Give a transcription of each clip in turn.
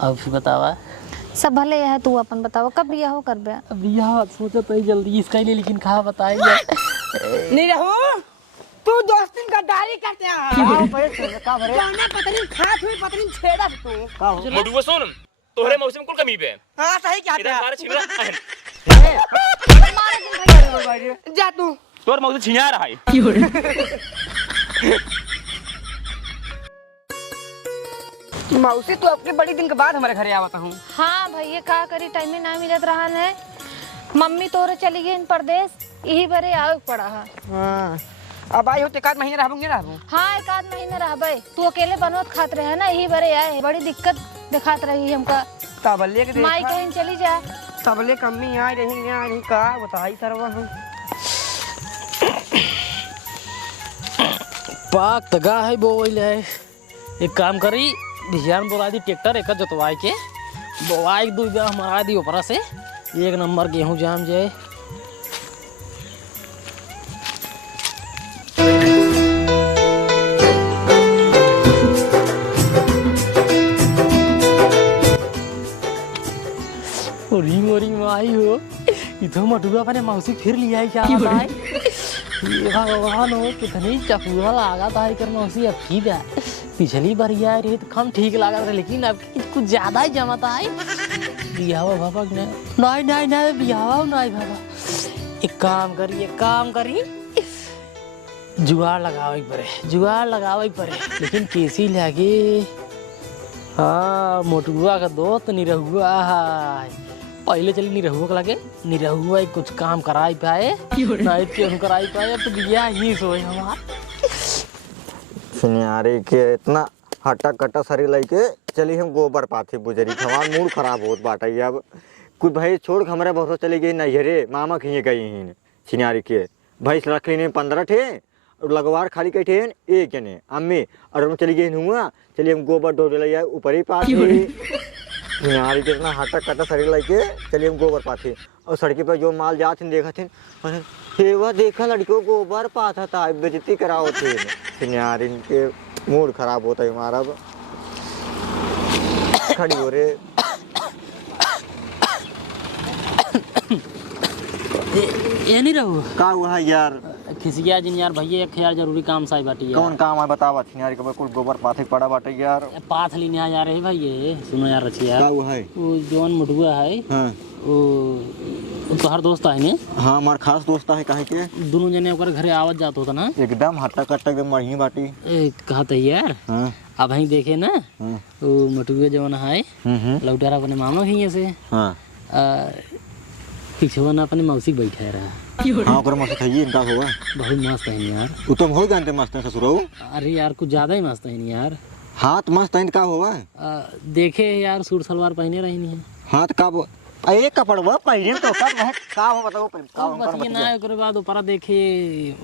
अब फिर बतावा सब भले है, तू अपन बताओ कब बिया हो कर बे? बिया सोचो तो जल्दी इसका ही लेकिन खा बताइए नहीं रहो तू दोस्तिन गद्दारी करते हैं का भरे कौन पतरी खात हुई पतरी छेड़ा तू का हो मोटुआ सुन तोहरे मौसम कुल कमी पे हां सही क्या इधर मारे छिमरा जा तू तोर मौसम छिना रहा है मौसी तू अपने बड़ी दिन के बाद हमारे घरे आवता हूँ। हाँ भैया का करी टाइम में ना मिलत रहा है। मम्मी तोरे चली गई परदेश, यही बरे आवे पड़ा है। हाँ अब आई हो तो 1 महीने रहूंगे रहूं। हाँ 1 महीने रहबे, तू अकेले बनवत खात रहे ना, यही बरे आए। बड़ी दिक्कत दिखात रही हमका। तबले के माई कहीं चली जा, तबले कम्मी आ रही का बताई सरवा हम पाक तगा है बोल है। एक काम करी ध्यान बोला दी ट्रैक्टर एक जोतवाई के बोवाई 2 बिया हमारा दी ऊपर से 1 नंबर गेहूं जाम जाए। ओरी माई हो इधर मटुआ अपने मौसी फिर लिया ही क्या बताए। ये भगवान हो कितनी चपूरा लगा था कर मौसी अब की है। पिछली बार यार ये तो कम ठीक लगा था लेकिन अब कुछ ज्यादा ही जमाता है। बियाह बाबा नहीं बियाह नहीं बाबा। एक काम करी जुगाड़ लगाओ एक परे लेकिन कैसी लगे। हाँ मोटुआ का दोस्त निरहुआ है। पहले चली निरहुआ के लगे निरहुआ कुछ काम कराई पाए नहीं क्यों कराई पाए। अब तो बिया ही सोए हमार सिनियारी के इतना हटा कटा शरीर लेके चली हम गोबर पाथे बुजरी हमार मूड खराब होत बाटे। अब कुछ भाई छोड़ हमारे भरोसा चली गई नैहरे मामा खिए गई हैं सिनियारी के भैंस रख ली 15 ठे और लगवार खाली कई ठे एक जने अम्मी और हम चली गई हुआ चलिए हम गोबर डो ले ऊपर ही पाथे। सिनियारी के इतना हटा कटा शरीर लेके चलिए हम गोबर पाथे और सड़की पर जो माल जाते देखा थे सेवा देखा लड़कियों गोबर पाथा था बेइज्जती कराओ थे। सिनियारी के मूड खराब होता है हमारा। खड़ी हो रे ये नहीं रहू का हुआ है यार खिसिया जिन यार भैया एक यार जरूरी काम साई बाटी कौन काम है बतावा। सिनियारी के कुल गोबर पाथे पड़ा बाटे यार पाथ लेने आ जा रहे भाई। ये सुनो यार रचिया का हुआ है वो जौन मुठुआ है हाँ वो तोहर दोस्त है ने। हाँ हमार खास दोस्त है कहे के दोनों जने ओकर घरे आवत जात होता ना एकदम हट्टा कट्टा एकदम बढ़िया बाटी कहते यार। हाँ अब ही देखे ना हाँ वो मटुआ जवन है लौटारा अपने मामा ही से हाँ पिछवा ना अपने मौसी बैठा रहा। हाँ ओकर मस्त है इनका हुआ बहुत मस्त है यार। वो तुम हो जानते मस्त है ससुरो। अरे यार कुछ ज्यादा ही मस्त है यार। हाथ मस्त है का हुआ देखे यार सूट सलवार पहने रही नहीं है। हाथ का एक कपड़वा पहले तो का हो बताओ का बस ये ना ओकरे बाद ऊपर देखे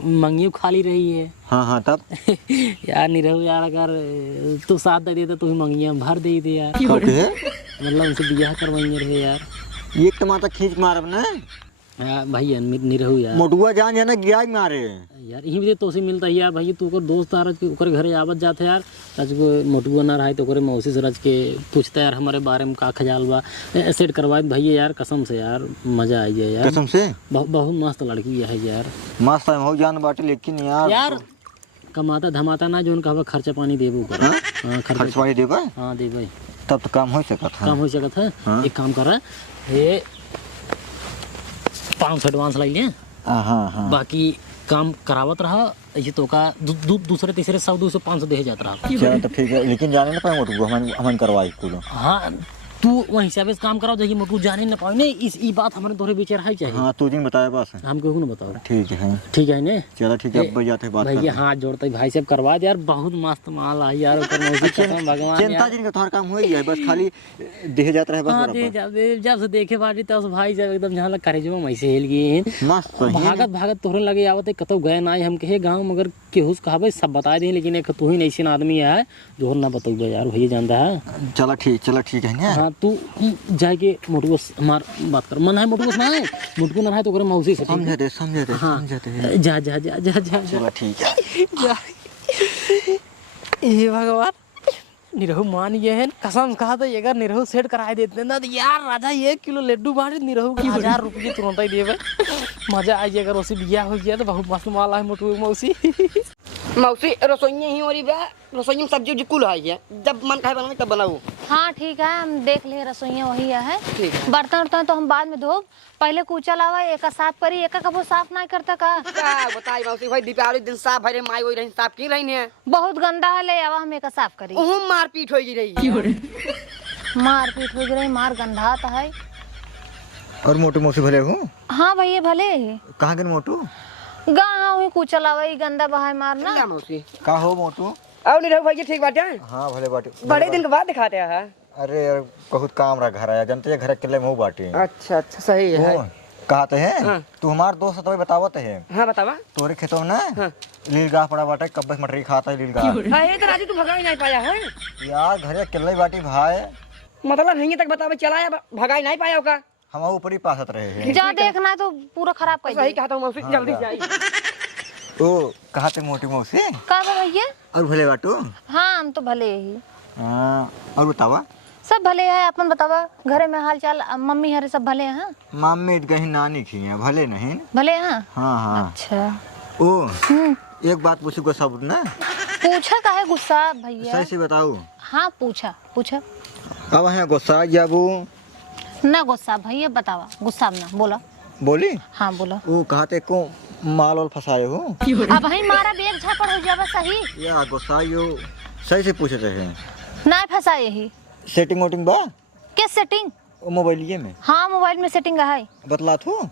मंगियो खाली रही है। हाँ तब यार नहीं रहू यार अगर तू साथ दे दे तो तू मंगिया भर दे दे यार। मतलब उनसे बियाह करवाएंगे रहे यार। एक टमाटर खींच मारब ना भाई नहीं रहू यार। मोटुआ जान जाना गया मारे यार यही भी तो से मिलता है यार भाई। तू ओकर दोस्त आरज के ओकर घरे आवत जाते यार आज को मोटुआ ना रहा तो ओकरे मौसी से रज के पूछता यार हमारे बारे में का ख्याल बा सेट करवाए भैया यार कसम से यार मजा आई है यार कसम से बहुत मस्त लड़की है यार। मस्त है हो जान बाटे लेकिन यार कमाता धमाता ना जो उनका खर्चा पानी देबो कर। हां खर्चा पानी देबा हां देबे तब तो काम हो सकत है। एक काम कर ये 500 एडवांस लाई ले। हाँ बाकी काम करावत रहा ये तो का दूसरे तीसरे 100 200 500 दे जात रहा। चलो तो ठीक है लेकिन जाने ना पाए मोटू हम करवाई कुल। हाँ तू वही हिसाब से काम कराओ जाइए मोटू जाने न पाए नहीं इस बात हमारे तोरे बीच रहा चाहिए। हाँ तू दिन बताया बस हमको न बताओ। ठीक है ने चलो ठीक है अब भैया थे बात भैया हाथ जोड़ते भाई साहब करवा दे यार बहुत मस्त माल है यार ऊपर मौसी कसम भगवान चिंता जिन का तोहर काम होई है बस खाली देह जात रहे बस। हां दे जब से देखे बाटी तब भाई जब एकदम जहां लग करे जो मैसे हेल गए मस्त भागत तोहरे लगे आवत कतो गए ना हम कहे गांव मगर केहुस कहबे सब बता दे लेकिन एक तू ही नहीं ऐसे आदमी है जो ना बताऊगा यार भैया जानता है। चलो ठीक है ना। हां तू जाके मोटू हमार बात कर मन है मोटू ना है मोटू ना है तो करे मौसी से समझे दे जा चलो ठीक है जा। हे भगवान निरहु मान गए हैं कसम कहा था अगर निरहु सेट कराए देते ना तो यार राजा 1 किलो लड्डू बांट निरहु के 1000 रुपये तुरंत ही देवे मजा आई अगर उसी बिया हो गया तो बहुत मस्त माल है मोटू मौसी मौसी रसोइया ही हो रही बा रसोई में सब्जी उब्जी कुल है जब मन खाए बनाओ तब बनाओ। हाँ ठीक है हम देख लिए रसोइया वही है ठीक है। बर्तन उर्तन तो हम बाद में धोब पहले कूचा लावा एक साफ करी एक कबो साफ नहीं करता का क्या बताई मौसी भाई दीपावली दिन साफ भरे माई वही रही साफ की रही है बहुत गंदा है ले आवा हम एक साफ करी ओह मारपीट हो रही मारपीट हो गई मार गंधा तो है। और मोटू मौसी भले हो हाँ भैया भले ही कहाँ गए मोटू गाँव हुई कूचा लावा ही गंदा बहाय मारना क्या मौसी का हो मोटू और नहीं रहो भैया ठीक बात है हाँ भले बाटी बड़े दिन के बाद दिखाते हैं। अरे यार बहुत काम रहा घर आया जनते घर अकेले में बाटी अच्छा अच्छा सही है। कहते हैं हाँ। तू हमार दोस्त तो बतावत है हाँ बतावा तोरे खेतों में ना हाँ। लीलगाह पड़ा बाटे कब्बस मटरी खाता है लीलगाह है तो राजू तू भगा ही नहीं पाया है यार घरे अकेले ही बाटी भाई मतलब नहीं तक बतावे चलाया भगा ही नहीं पाया होगा हम ऊपर ही पासत रहे हैं जा देखना है तो पूरा खराब कर सही कहता हूँ मौसी जल्दी से आई। ओ कहते मोटी मौसी का भैया और भले बाटू हाँ हम तो भले ही हाँ और बतावा सब भले है अपन बतावा घरे में हाल चाल मम्मी हरे सब भले हैं मामी कहीं नानी खी है भले नहीं भले हैं हाँ हाँ अच्छा ओ एक बात पूछूंगा सब ना पूछा का है गुस्सा भैया सही से बताओ हाँ पूछा पूछा अब है गुस्सा जाबू ना गुस्सा भैया बतावा गुस्सा में ना बोला बोली हाँ बोला वो कहते को माल वाल फंसाए हो अब वही मारा बेग झापड़ हो जावा सही या गुस्सा यो सही से पूछे थे ना फंसा यही सेटिंग वोटिंग बा किस सेटिंग वो मोबाइलिए में हाँ मोबाइल में सेटिंग है बतला थो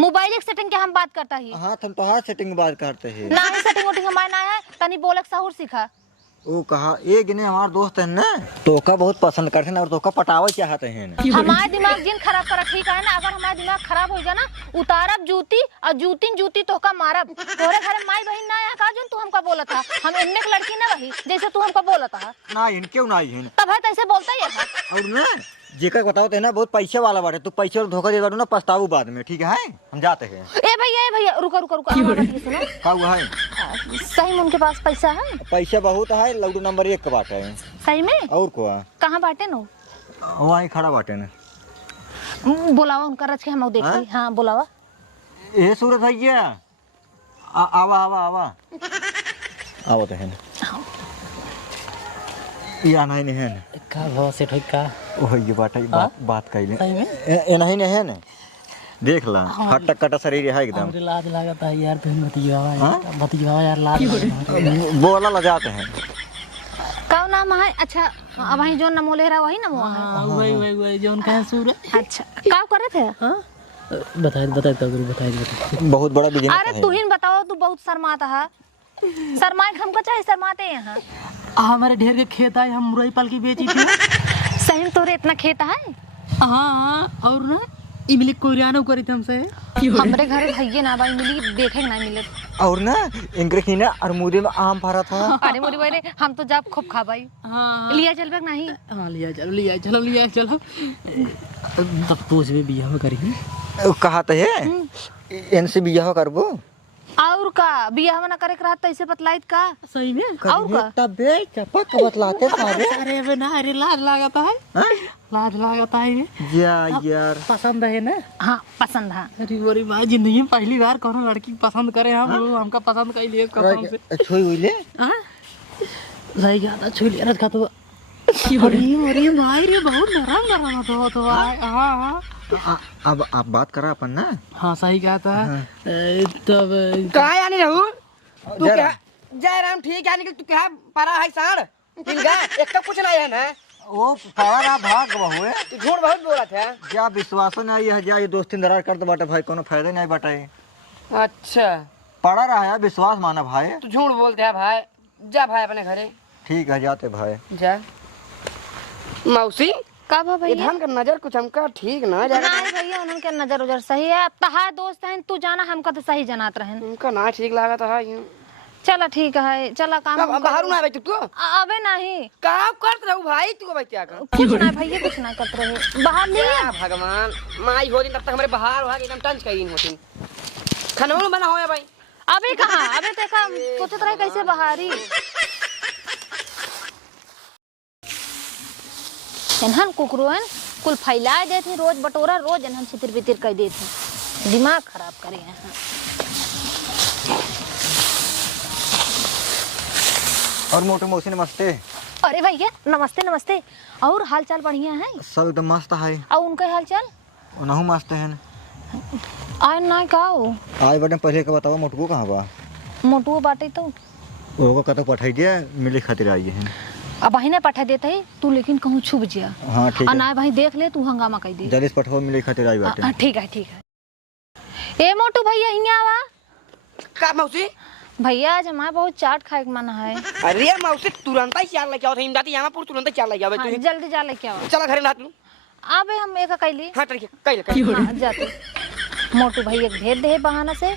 मोबाइल एक सेटिंग के हम बात करता ही हाँ तुम तो हर सेटिंग बात करते हैं ना ही सेटिंग वोटिंग हमारे ना है तनी बोलक सहूर सीखा वो कहा एक ने हमारे दोस्त है ना तोका बहुत पसंद करते हैं और तोका पटावे चाहते हैं हमारा दिमाग जिन खराब करा ठीक है ना अगर हमारा दिमाग खराब हो जाए ना उतारब जूती और जूती तो का मारब तोरे घर माई बहन ना है का जो तू हमका बोला था हम इन्ने की लड़की ना वही जैसे तू हमका बोला था ना इनके ना ही तब है तैसे बोलता ही है और ना जेकर बताओ ना बहुत पैसे वाला बाटे तू पैसे और धोखा दे ना पछताऊ बाद में ठीक है हम जाते हैं ए भैया रुका रुका रुका हमारा बात सुनो का हुआ है सही में उनके पास पैसा है पैसा बहुत है लड्डू नंबर 1 का बाटे है सही में और को कहाँ बाटे नो वहीं खड़ा बाटे ना बुलावा उनका रच के हम देखते हाँ बुलावा ये सूरत भैया आवा आवा आवा आओ तो है ना ये आना ही नहीं है ना का भाव सेट हो का ओह ये बात कइले सही में ए नहीं नहीं है ना देख ला हट कटा शरीर है एकदम हमरे लाज लागत है यार तुम बतियावा हाँ? बतियावा यार लाज बोला ल जाते हैं का नाम है अच्छा अब वही जो नमो ले रहा वही नमो है हाँ वही जोन कहे सूर अच्छा का करे थे हाँ बताइए बहुत बड़ा बिजनेस अरे तू ही बताओ तू बहुत शर्माता है शर्माए हमको चाहे शर्माते हैं यहाँ हमारे ढेर के खेत है हम मुरई पाल की बेची थी सही में तोरे इतना खेत है हाँ और ना इमली कोरियानो करी थी हमसे हमरे घर भैया ना भाई मिली देखे ना मिले और ना इनके की ना अरमूदे में आम भरा था अरे मोरी बोले हम तो जब खूब खा भाई हाँ लिया चल बैग नहीं हाँ लिया चलो तब पूछ भी बिया करी कहा तो है इनसे बियाह करबो और का बियाह ना करे रहा तैसे बतलाइत का सही में और का तबे चपक बतलाते सारे अरे बना अरे लाज लागता है लाज लागता है यार पसंद है ना हाँ पसंद है अरे बोरी भाई जिंदगी में पहली बार कोनो लड़की पसंद करे हम हमका पसंद कर लिए कसम से छुई हुईले हां सही ज्यादा छुई लिया रखा तो अरे भाई रे बहुत नरम तो हां अब आप बात करा अपन ना हाँ सही कहता है तब कहाँ यानी रहू तू क्या जय राम ठीक यानी कि तू क्या परा है साड़ मिल गया एक तो कुछ नहीं है ना वो पारा भाग बहुए तू झूठ बहुत बोला था क्या विश्वास नहीं है जा ये दोस्ती दरार कर दो बाटे भाई कोनो फायदा नहीं बाटे अच्छा पड़ा रहा है विश्वास माना भाई तू झूठ बोलते है भाई जा भाई अपने घरे ठीक है जाते भाई जा मौसी का भैया इधर का नजर कुछ हमका ठीक ना जाएगा नहीं भैया उनके नजर उजर सही है अब तहार दोस्त हैं तू जाना हमका तो सही जनात रहन उनका ना ठीक लगा था यूं चला ठीक है चला काम अब बाहर ना आवे तू अबे नहीं काम करत रहू भाई तू भाई क्या कर कुछ ना भैया कुछ ना करते रहे बाहर नहीं या भगवान माई हो दिन तब तक हमारे बाहर हो एकदम टंच कहीं होती खाना बना होया भाई अबे कहाँ अबे देखा सोचत रहे कैसे बाहरी इन्हन कुकरोन कुल फैला देती रोज बटोरा रोज इन्हन छितिर बितिर कर देती दिमाग खराब करे हैं। और मोटू मौसी नमस्ते। अरे भैया नमस्ते नमस्ते। और हाल चाल बढ़िया है? सब एकदम मस्त है। और उनका हाल चाल? उनहु मस्त है। आय ना का हो? आज बटे पहले का बताओ मोटू कहाँ बा? मोटू बाटे तो ओको कतो पठाई दिया मिले खातिर आई है। अब भाई ने पठा देता है तू लेकिन कहूँ छुप जिया। हाँ ठीक है। ना भाई देख ले तू हंगामा कर दे। जल्दी से पठाओ मिले खातिर आई बाटे। ठीक है ठीक है। ए मोटू भैया हिया आवा। का मौसी? भैया आज हमारे बहुत चाट खाए के मन है। अरे मौसी तुरंत ही चार लेके आओ थे इमदाती यहाँ पर तुरंत ही चार लेके आओ हाँ, तू। जल्दी जा लेके आओ। चला घरे नाथ लूं। आबे हम एक कैली। हाँ ठीक है कई हाँ, जाते मोटू भैया के भेज दे बहाना से।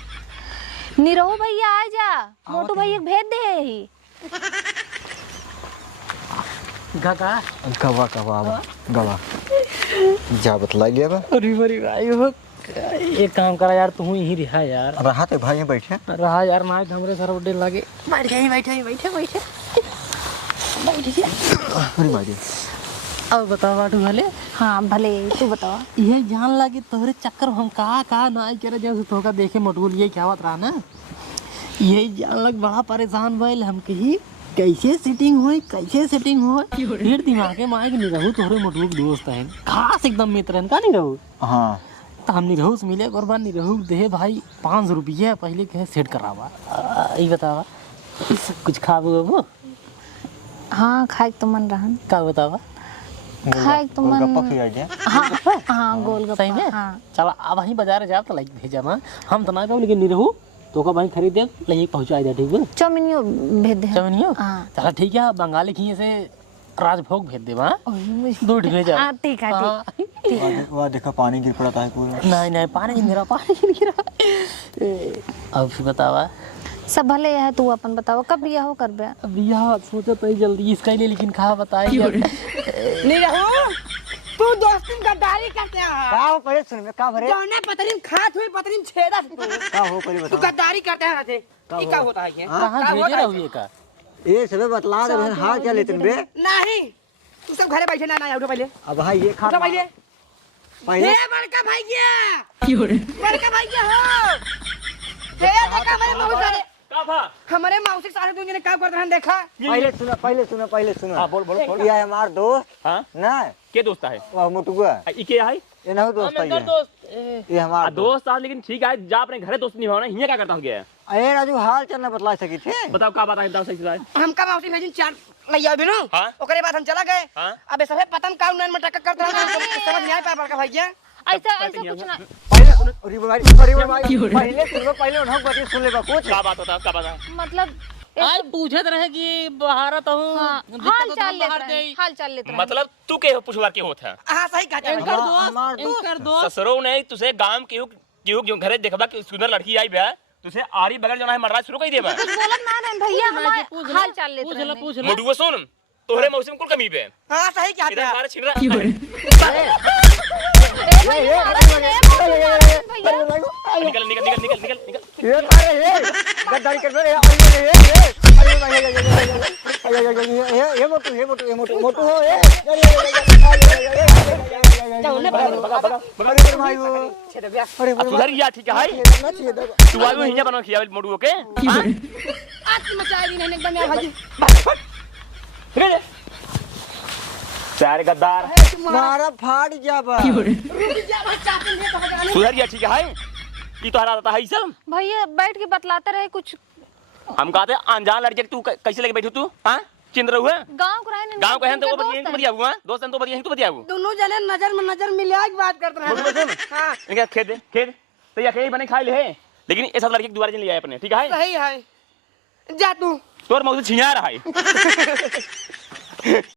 निरहु भैया आ जा। मोटू भैया के भेज दे ही। गगा गवा गवा गवा जा बतलाई लिया बा। अरे बड़ी भाई हो एक काम करा यार तू यहीं रहा यार। रहा ते भाई बैठे रहा यार ना हमरे सर उड़े लगे। बैठ गए बैठे बैठे बैठे अरे मारी अब बताओ बाटू भले। हाँ भले तू बताओ। ये जान लगे तोहरे चक्कर हम कहा ना करे जब तोहका देखे मटूल ये क्या बात रहा ना यही जान लग बड़ा परेशान भइल हम कही कैसे सेटिंग होई फिर दिमाग में आए कि नहीं रहू तोहरे मटूल दोस्त है खास एकदम मित्र है का नहीं रहू। हाँ तो हम नहीं रहू से मिले और बार नहीं रहू दे भाई 500 रुपये पहले कहे सेट करावा ये बतावा कुछ खाबो वो। हाँ खाए तो मन रहन। का बतावा खाए तो मन। गप्पा खिया जाए। हाँ हाँ गोलगप्पा सही में। हाँ। चला अब वहीं बाजार जा तो लाइक भेजा ना हम तो ना कहूँ लेकिन नहीं रहू तो का भाई खरीद दे लाइक पहुँचा दे ठीक है। चौमिनियो भेज दे। चवनियो हाँ। चला ठीक है बंगाली खिए से राजभोग भेज दे वहाँ दो भेजा। हाँ ठीक है ठीक। वाह देखा पानी गिर पड़ा था पूरा। नहीं पानी नहीं गिरा। अब फिर बतावा सब भले है तू अपन बताओ कब बिया हो करबे? अब यह सोचो तो जल्दी इसका लिए लेकिन खा बताए नहीं रहू तू दोस्ती गद्दारी करते हैं। का पहले सुन में का भरे जौने पतरीम खात हुई पतरीम छेदा तू का हो पहले तू बताओ। गद्दारी करते हैं थे ये क्या होता है ये? कहाँ भेजे रहो ये का ये सब बतला दे हां क्या लेते बे। नहीं तू सब घरे बैठे ना उठो पहले अब भाई ये खा उठो पहले। पहले हे बड़का भैया बड़का भैया हो हे देखा मेरे मौसी सारे का था? हमारे मौसी सारे दुनिया ने क्या करते हैं देखा। पहले सुनो हाँ बोल ये है हमार दोस्त हाँ ना के दोस्त है? वो मोटुआ ई के है? ये ना दोस्त है ये हमार दोस्त है लेकिन ठीक है जा अपने घरे दोस्त निभाओ ना हिया क्या करता हूँ क्या? अरे राजू हाल चलना बतला सकी थे। बताओ का बात है एकदम सही से। हमका मौसी भेजिन चार लइया बिनु हाँ? ओकरे बाद हम चला गए। हाँ? अबे सबे पतन का उन्नयन में टक्कर करते हैं समझ नहीं आ पाया बड़का भैया। ऐसा कुछ ना। पहले उन्होंने बात सुन ले बा कुछ का बात होता का बात है? मतलब आज पूछत रहे कि भारत हूँ हाँ, हाल चाल लेते रहे। मतलब तू के पूछवा के होता है? हां सही कहते हैं। इनकर दोस्त ससुरो ने तुझे गांव के जो घरे देखबा कि सुंदर लड़की आई बे तुझे आरी बगल जो है मरना शुरू कर देबा। कुछ बोलत ना रहे भैया हमारे हाल चाल लेते रहे। पूछ ले मुडुआ सुन तोहरे मौसम कुल कमी बे हां सही कहते इधर हैं। मारे छिन रहा निकल निकल निकल निकल निकल निकल ये अरे गद्दारी कर रहे ये मोटू हो ये सुधर गया ठीक है तू आलू हिया बनो खिया मुडुआ के आज मचाई दी नहीं एकदम यार भाई चार गद्दार मारा फाड़ जाबा रुक जा भाई चापन दे तो सुधर गया ठीक है ये तो हरा है सब भैया बैठ के बतलाते रहे कुछ। हम कहते अनजान लड़के तू कैसे लगे बैठो तू हां चिंद्र हुआ गांव को रहे गांव को है तो वो बढ़िया हुआ दोस्त तो बढ़िया है तो बढ़िया हुआ दोनों जने नजर में नजर मिला के बात करते हैं। हां इनका खेद तो या कहीं बने खाई ले लेकिन ऐसा लड़के के दोबारा लिया अपने ठीक है सही है जा तू तोर मौसी छिना रहा है